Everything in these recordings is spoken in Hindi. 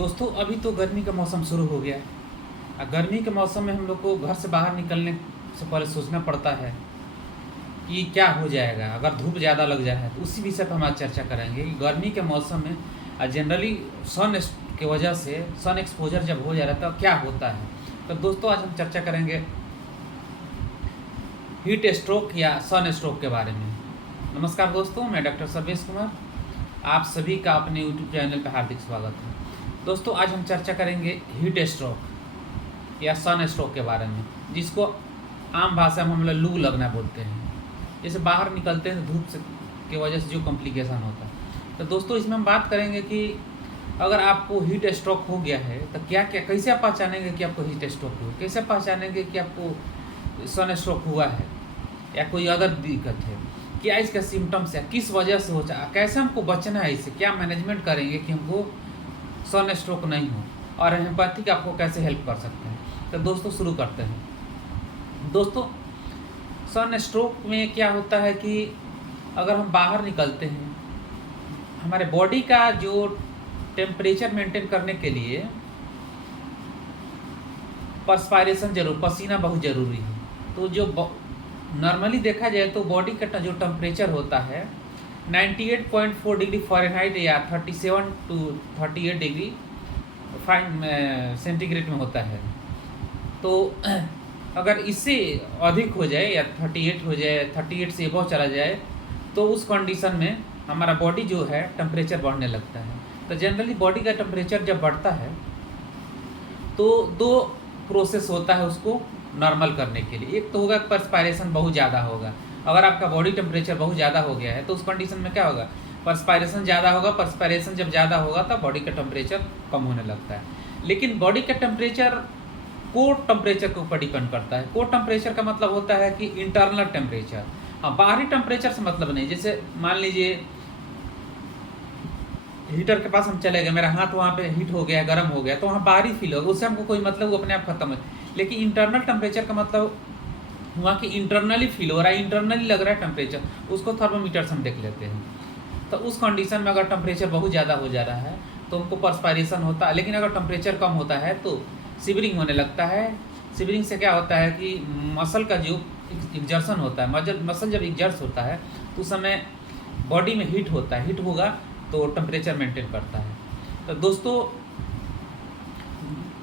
दोस्तों अभी तो गर्मी का मौसम शुरू हो गया है। गर्मी के मौसम में हम लोग को घर से बाहर निकलने से पहले सोचना पड़ता है कि क्या हो जाएगा अगर धूप ज़्यादा लग जाए। तो उसी विषय पर हम आज चर्चा करेंगे कि गर्मी के मौसम में जनरली सन की वजह से सन एक्सपोजर जब हो जा रहा है तो क्या होता है। तो दोस्तों आज हम चर्चा करेंगे हीट स्ट्रोक या सन स्ट्रोक के बारे में। नमस्कार दोस्तों, मैं डॉक्टर सर्वेश कुमार, आप सभी का अपने यूट्यूब चैनल पर हार्दिक स्वागत है। दोस्तों आज हम चर्चा करेंगे हीट स्ट्रोक या सन स्ट्रोक के बारे में, जिसको आम भाषा में हम लोग लू लगना बोलते हैं। जैसे बाहर निकलते हैं धूप से की वजह से जो कॉम्प्लिकेशन होता है। तो दोस्तों इसमें हम बात करेंगे कि अगर आपको हीट स्ट्रोक हो गया है तो क्या क्या कैसे आप पहचानेंगे कि आपको हीट स्ट्रोक हुआ, कैसे पहचानेंगे कि आपको सन स्ट्रोक हुआ है या कोई अदर दिक्कत है, क्या इसका सिम्टम्स है, किस वजह से हो जाए, कैसे हमको बचना है इससे, क्या मैनेजमेंट करेंगे कि हमको सन स्ट्रोक नहीं हो, और हेमोपैथिक आपको कैसे हेल्प कर सकते हैं। तो दोस्तों शुरू करते हैं। दोस्तों सन स्ट्रोक में क्या होता है कि अगर हम बाहर निकलते हैं, हमारे बॉडी का जो टेम्परेचर मेंटेन करने के लिए पर्सपायरेशन पसीना बहुत ज़रूरी है। तो जो नॉर्मली देखा जाए तो बॉडी का जो टेम्परेचर होता है 98.4 डिग्री फ़ारेनहाइट या 37 to 38 डिग्री सेंटीग्रेड में होता है। तो अगर इससे अधिक हो जाए या 38 हो जाए, 38 से एबव चला जाए, तो उस कंडीशन में हमारा बॉडी जो है टेम्परेचर बढ़ने लगता है। तो जनरली बॉडी का टेम्परेचर जब बढ़ता है तो दो प्रोसेस होता है उसको नॉर्मल करने के लिए। एक तो होगा पर्सपायरेशन बहुत ज़्यादा होगा। अगर आपका बॉडी टेम्परेचर बहुत ज़्यादा हो गया है तो उस कंडीशन में क्या होगा, पर्सपायरेशन ज़्यादा होगा। पर्सपायरेशन जब ज़्यादा होगा तब बॉडी का टेम्परेचर कम होने लगता है। लेकिन बॉडी का टेम्परेचर कोर टेम्परेचर के ऊपर डिपेंड करता है। कोर टेम्परेचर का मतलब होता है कि इंटरनल टेम्परेचर। हाँ, बाहरी टेम्परेचर से मतलब नहीं। जैसे मान लीजिए हीटर के पास हम चले गए, मेरा हाथ वहाँ पे हीट हो गया, गर्म हो गया, तो वहाँ बाहरी फील होगा, उससे हमको कोई मतलब, वो अपने आप खत्म है। लेकिन इंटरनल टेम्परेचर का मतलब वहाँ की इंटरनली फील हो रहा है, इंटरनली लग रहा है टेम्परेचर, उसको थर्मोमीटर से हम देख लेते हैं। तो उस कंडीशन में अगर टेम्परेचर बहुत ज़्यादा हो जा रहा है तो हमको पर्सपायरेशन होता है। लेकिन अगर टेम्परेचर कम होता है तो शिवरिंग होने लगता है। शिवरिंग से क्या होता है कि मसल का जो एग्जर्शन होता है, मसल जब एग्जर्स होता है तो उस समय बॉडी में हीट होता है, हीट होगा तो टेम्परेचर मेंटेन करता है। तो दोस्तों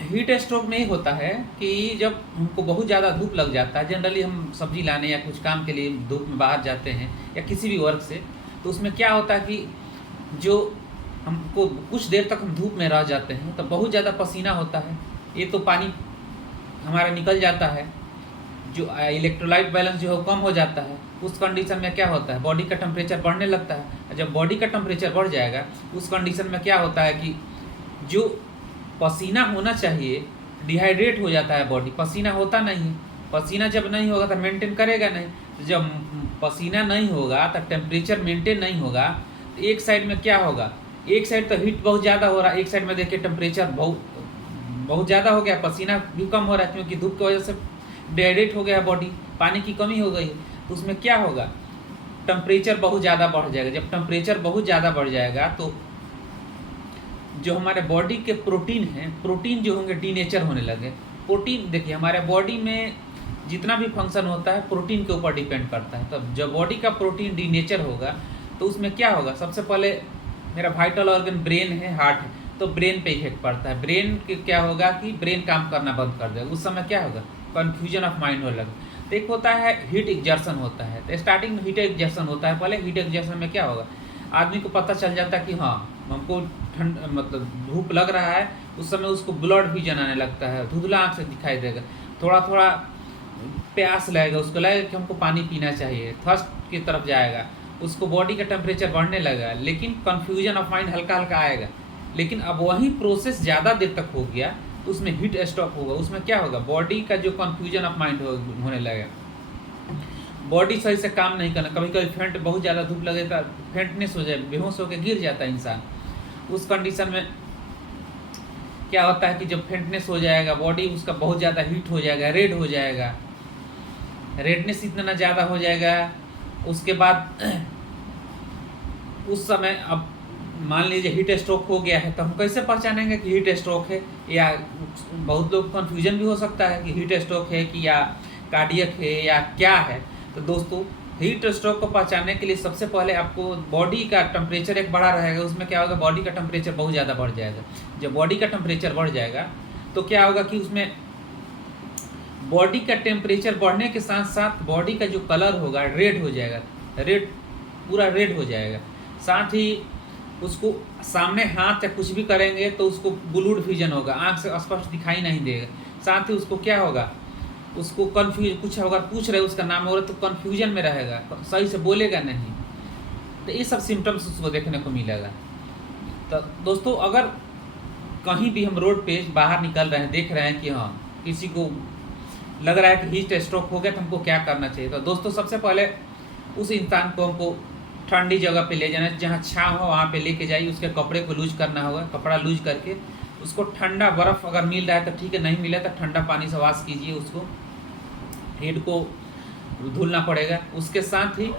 हीट स्ट्रोक में ही होता है कि जब हमको बहुत ज़्यादा धूप लग जाता है, जनरली हम सब्जी लाने या कुछ काम के लिए धूप में बाहर जाते हैं या किसी भी वर्क से, तो उसमें क्या होता है कि जो हमको कुछ देर तक हम धूप में रह जाते हैं तो बहुत ज़्यादा पसीना होता है। ये तो पानी हमारा निकल जाता है, जो इलेक्ट्रोलाइट बैलेंस जो है वो कम हो जाता है। उस कंडीशन में क्या होता है, बॉडी का टेम्परेचर बढ़ने लगता है। जब बॉडी का टेम्परेचर बढ़ जाएगा उस कंडीशन में क्या होता है कि जो पसीना होना चाहिए डिहाइड्रेट हो जाता है बॉडी, पसीना होता नहीं है। पसीना जब नहीं होगा तो मेंटेन करेगा नहीं। तो जब पसीना नहीं होगा तो टेम्परेचर मेंटेन नहीं होगा। तो एक साइड में क्या होगा, एक साइड तो हीट बहुत ज़्यादा हो रहा है, एक साइड में देखिए टेम्परेचर बहुत ज़्यादा हो गया, पसीना भी कम हो रहा है क्योंकि धूप की वजह से डिहाइड्रेट हो गया बॉडी, पानी की कमी हो गई। तो उसमें क्या होगा, टेम्परेचर बहुत ज़्यादा बढ़ जाएगा। जब टेम्परेचर बहुत ज़्यादा बढ़ जाएगा तो जो हमारे बॉडी के प्रोटीन हैं, प्रोटीन जो होंगे डीनेचर होने लगे। प्रोटीन देखिए हमारे बॉडी में जितना भी फंक्शन होता है प्रोटीन के ऊपर डिपेंड करता है। तब जब बॉडी का प्रोटीन डीनेचर होगा तो उसमें क्या होगा, सबसे पहले मेरा वाइटल ऑर्गन ब्रेन है, हार्ट है, तो ब्रेन पे इफेक्ट पड़ता है। ब्रेन के क्या होगा कि ब्रेन काम करना बंद कर देगा। उस समय क्या होगा, कन्फ्यूजन ऑफ माइंड होने लगा। तो एक होता है हीट एग्जर्शन होता है। तो स्टार्टिंग में हीट एग्जर्शन होता है। पहले हीट एग्जर्शन में क्या होगा, आदमी को पता चल जाता है कि हाँ हमको ठंड मतलब धूप लग रहा है। उस समय उसको ब्लड विजन आने लगता है, धुंधला आँख से दिखाई देगा, थोड़ा थोड़ा प्यास लगेगा, उसको लगेगा कि हमको पानी पीना चाहिए, थर्स्ट की तरफ जाएगा, उसको बॉडी का टेम्परेचर बढ़ने लगेगा। लेकिन कन्फ्यूजन ऑफ माइंड हल्का हल्का आएगा। लेकिन अब वही प्रोसेस ज़्यादा देर तक हो गया तो उसमें हीट स्ट्रोक होगा। उसमें क्या होगा, बॉडी का जो कन्फ्यूजन ऑफ माइंड होने लगेगा, बॉडी सही से काम नहीं करना। कभी कभी फेंट बहुत ज़्यादा धूप लगे तो फेंटनेस हो जाए, बेहोश होकर गिर जाता है इंसान। उस कंडीशन में क्या होता है कि जब फेंटनेस हो जाएगा, बॉडी उसका बहुत ज़्यादा हीट हो जाएगा, रेड हो जाएगा, रेडनेस इतना ज़्यादा हो जाएगा। उसके बाद उस समय अब मान लीजिए हीट स्ट्रोक हो गया है, तो हम कैसे पहचानेंगे कि हीट स्ट्रोक है? या बहुत लोग कन्फ्यूजन भी हो सकता है कि हीट स्ट्रोक है कि या कार्डियक है या क्या है। तो दोस्तों, हीट स्ट्रोक को पहचानने के लिए सबसे पहले आपको बॉडी का टेम्परेचर एक बढ़ा रहेगा। उसमें क्या होगा, बॉडी का टेम्परेचर बहुत ज़्यादा बढ़ जाएगा। जब बॉडी का टेम्परेचर बढ़ जाएगा तो क्या होगा कि उसमें बॉडी का टेम्परेचर बढ़ने के साथ साथ बॉडी का जो कलर होगा रेड हो जाएगा, रेड, पूरा रेड हो जाएगा। साथ ही उसको सामने हाथ या कुछ भी करेंगे तो उसको ब्लूड विजन होगा, आँख से स्पष्ट दिखाई नहीं देगा। साथ ही उसको क्या होगा, उसको कन्फ्यूज, कुछ अगर पूछ रहे उसका नाम हो रहा तो कन्फ्यूजन में रहेगा, सही से बोलेगा नहीं। तो ये सब सिम्टम्स उसको देखने को मिलेगा। तो दोस्तों, अगर कहीं भी हम रोड पे बाहर निकल रहे हैं, देख रहे हैं कि हाँ किसी को लग रहा है कि हीट स्ट्रोक हो गया, तो हमको क्या करना चाहिए? तो दोस्तों, सबसे पहले उस इंसान को हमको ठंडी जगह पे ले जाना है, जहाँ छाँव हो वहाँ पे लेके जाइए। उसके कपड़े को लूज करना होगा, कपड़ा लूज करके उसको ठंडा बर्फ़ अगर मिल रहा है तो ठीक है, नहीं मिला तो ठंडा पानी से वॉश कीजिए, उसको हेड को धुलना पड़ेगा। उसके साथ ही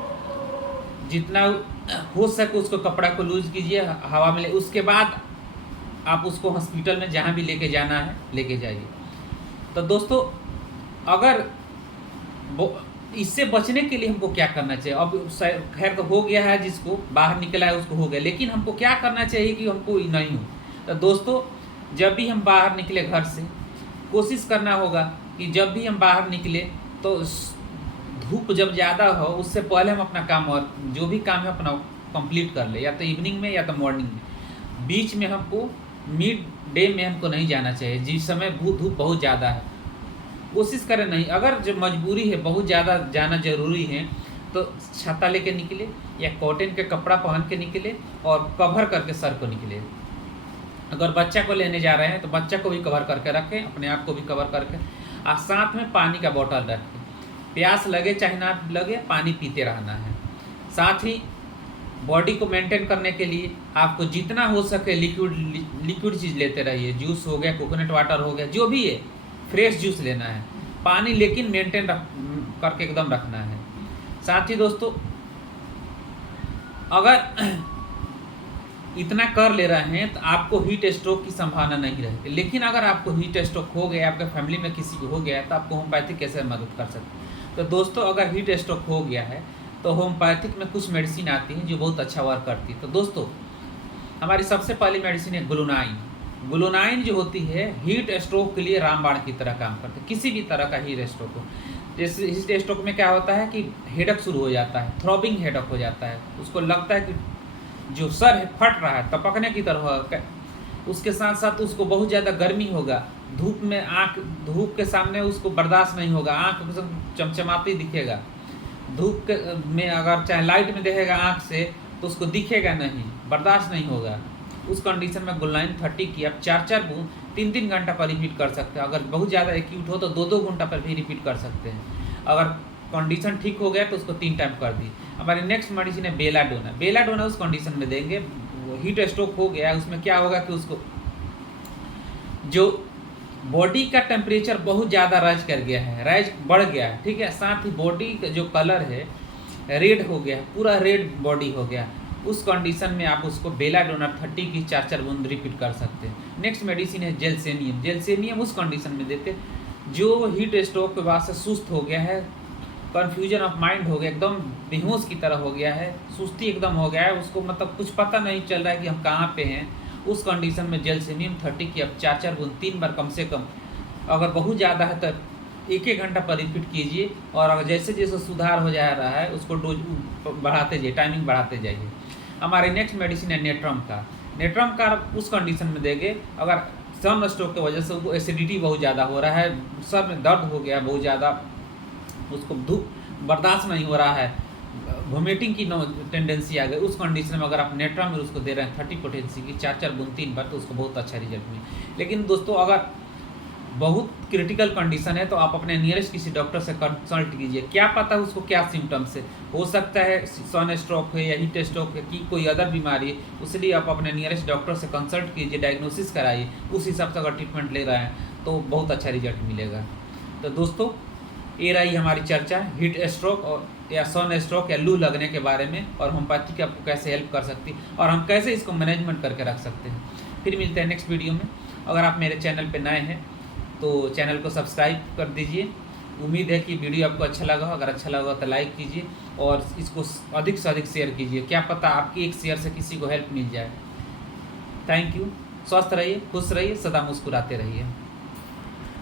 जितना हो सके उसको कपड़ा को लूज कीजिए, हवा में ले। उसके बाद आप उसको हॉस्पिटल में जहाँ भी लेके जाना है लेके जाइए। तो दोस्तों, अगर इससे बचने के लिए हमको क्या करना चाहिए? अब खैर तो हो गया है, जिसको बाहर निकला है उसको हो गया, लेकिन हमको क्या करना चाहिए कि हमको नहीं हो? तो दोस्तों, जब भी हम बाहर निकले घर से, कोशिश करना होगा कि जब भी हम बाहर निकले तो धूप जब ज़्यादा हो उससे पहले हम अपना काम और जो भी काम है अपना कंप्लीट कर ले, या तो इवनिंग में या तो मॉर्निंग में। बीच में हमको मिड डे में हमको नहीं जाना चाहिए, जिस समय धूप बहुत ज़्यादा है। कोशिश करें नहीं, अगर जो मजबूरी है, बहुत ज़्यादा जाना ज़रूरी है, तो छाता लेके निकले या कॉटन के कपड़ा पहन के निकले और कवर करके सर को निकले। अगर बच्चा को लेने जा रहे हैं तो बच्चा को भी कवर करके रखें, अपने आप को भी कवर करके, और साथ में पानी का बोतल रखें। प्यास लगे चाहे ना लगे, पानी पीते रहना है। साथ ही बॉडी को मेंटेन करने के लिए आपको जितना हो सके लिक्विड चीज़ लेते रहिए। जूस हो गया, कोकोनट वाटर हो गया, जो भी है, फ्रेश जूस लेना है। पानी लेकिन मेंटेन करके एकदम रखना है। साथ ही दोस्तों, अगर इतना कर ले रहे हैं तो आपको हीट स्ट्रोक की संभावना नहीं रहेगी। लेकिन अगर आपको हीट स्ट्रोक हो गया, आपके फैमिली में किसी को हो गया है, तो आपको होम्योपैथिक कैसे मदद कर सकते हैं? तो दोस्तों, अगर हीट स्ट्रोक हो गया है तो होम्योपैथिक में कुछ मेडिसिन आती हैं जो बहुत अच्छा वर्क करती है। तो दोस्तों, हमारी सबसे पहली मेडिसिन है ग्लूनाइन। ग्लूनाइन जो होती है हीट स्ट्रोक के लिए रामबाण की तरह काम करती है। किसी भी तरह का हीट स्ट्रोक हो, जैसे हीट स्ट्रोक में क्या होता है कि हेडक शुरू हो जाता है, थ्रॉबिंग हेडक हो जाता है, उसको लगता है कि जो सर है फट रहा है, टपकने की तरह। उसके साथ साथ उसको बहुत ज़्यादा गर्मी होगा, धूप में आँख, धूप के सामने उसको बर्दाश्त नहीं होगा, आँख चमचमाती दिखेगा। धूप के में अगर चाहे लाइट में देखेगा आँख से तो उसको दिखेगा नहीं, बर्दाश्त नहीं होगा। उस कंडीशन में ग्लूनाइन 30 की आप 4-4 बूंद 3-3 घंटा पर रिपीट कर सकते हैं। अगर बहुत ज़्यादा एक्यूट हो तो 2-2 घंटा पर भी रिपीट कर सकते हैं। अगर कंडीशन ठीक हो गया तो उसको 3 टाइम कर दी। हमारी नेक्स्ट मेडिसिन है बेलाडोना। बेलाडोना उस कंडीशन में देंगे, हीट स्ट्रोक हो गया है, उसमें क्या होगा कि उसको जो बॉडी का टेम्परेचर बहुत ज़्यादा राइज कर गया है, राइज बढ़ गया है, ठीक है। साथ ही बॉडी का जो कलर है रेड हो गया, पूरा रेड बॉडी हो गया। उस कंडीशन में आप उसको बेलाडोना 30 की 4-4 बूंद रिपीट कर सकते हैं। नेक्स्ट मेडिसिन है जेलसेनियम। जेलसेनियम उस कंडीशन में देते जो हीट स्ट्रोक के बाद से सुस्त हो गया है, कन्फ्यूजन ऑफ माइंड हो गया, एकदम बेहोश की तरह हो गया है, सुस्ती एकदम हो गया है, उसको मतलब कुछ पता नहीं चल रहा है कि हम कहाँ पे हैं। उस कंडीशन में जेलसेनियम 30 की अब 4-4 बूंद 3 बार कम से कम, अगर बहुत ज़्यादा है तो 1-1 घंटा पर रिपीट कीजिए। और अगर जैसे जैसे सुधार हो जा रहा है उसको डोज बढ़ाते जाइए, टाइमिंग बढ़ाते जाइए। हमारी नेक्स्ट मेडिसिन है नेट्रम का। नेट्रम का उस कंडीशन में देंगे अगर सन स्ट्रोक की वजह से उसको एसिडिटी बहुत ज़्यादा हो रहा है, सर में दर्द हो गया बहुत ज़्यादा, उसको धूप बर्दाश्त नहीं हो रहा है, वोमिटिंग की टेंडेंसी आ गई, उस कंडीशन में अगर आप नेट्रम उसको दे रहे हैं 30 पोटेंसी की 4-4 बूंद 3 बार, तो उसको बहुत अच्छा रिजल्ट मिले। लेकिन दोस्तों, अगर बहुत क्रिटिकल कंडीशन है तो आप अपने नियरेस्ट किसी डॉक्टर से कंसल्ट कीजिए। क्या पता है उसको क्या सिम्टम्स है, हो सकता है सन स्ट्रोक है या हीट स्ट्रोक है कि कोई अदर बीमारी है। इसलिए आप अपने नियरेस्ट डॉक्टर से कंसल्ट कीजिए, डायग्नोसिस कराइए, उस हिसाब से अगर ट्रीटमेंट ले रहे हैं तो बहुत अच्छा रिजल्ट मिलेगा। तो दोस्तों, ये रही हमारी चर्चा हीट स्ट्रोक और या सन स्ट्रोक या लू लगने के बारे में, और होम्योपैथी की आपको कैसे हेल्प कर सकती है और हम कैसे इसको मैनेजमेंट करके रख सकते हैं। फिर मिलते हैं नेक्स्ट वीडियो में। अगर आप मेरे चैनल पे नए हैं तो चैनल को सब्सक्राइब कर दीजिए। उम्मीद है कि वीडियो आपको अच्छा लगा हो। अगर अच्छा लगा तो लाइक कीजिए और इसको अधिक से अधिक शेयर कीजिए। क्या पता आपकी एक शेयर से किसी को हेल्प मिल जाए। Thank you. स्वस्थ रहिए, खुश रहिए, सदा मुस्कुराते रहिए।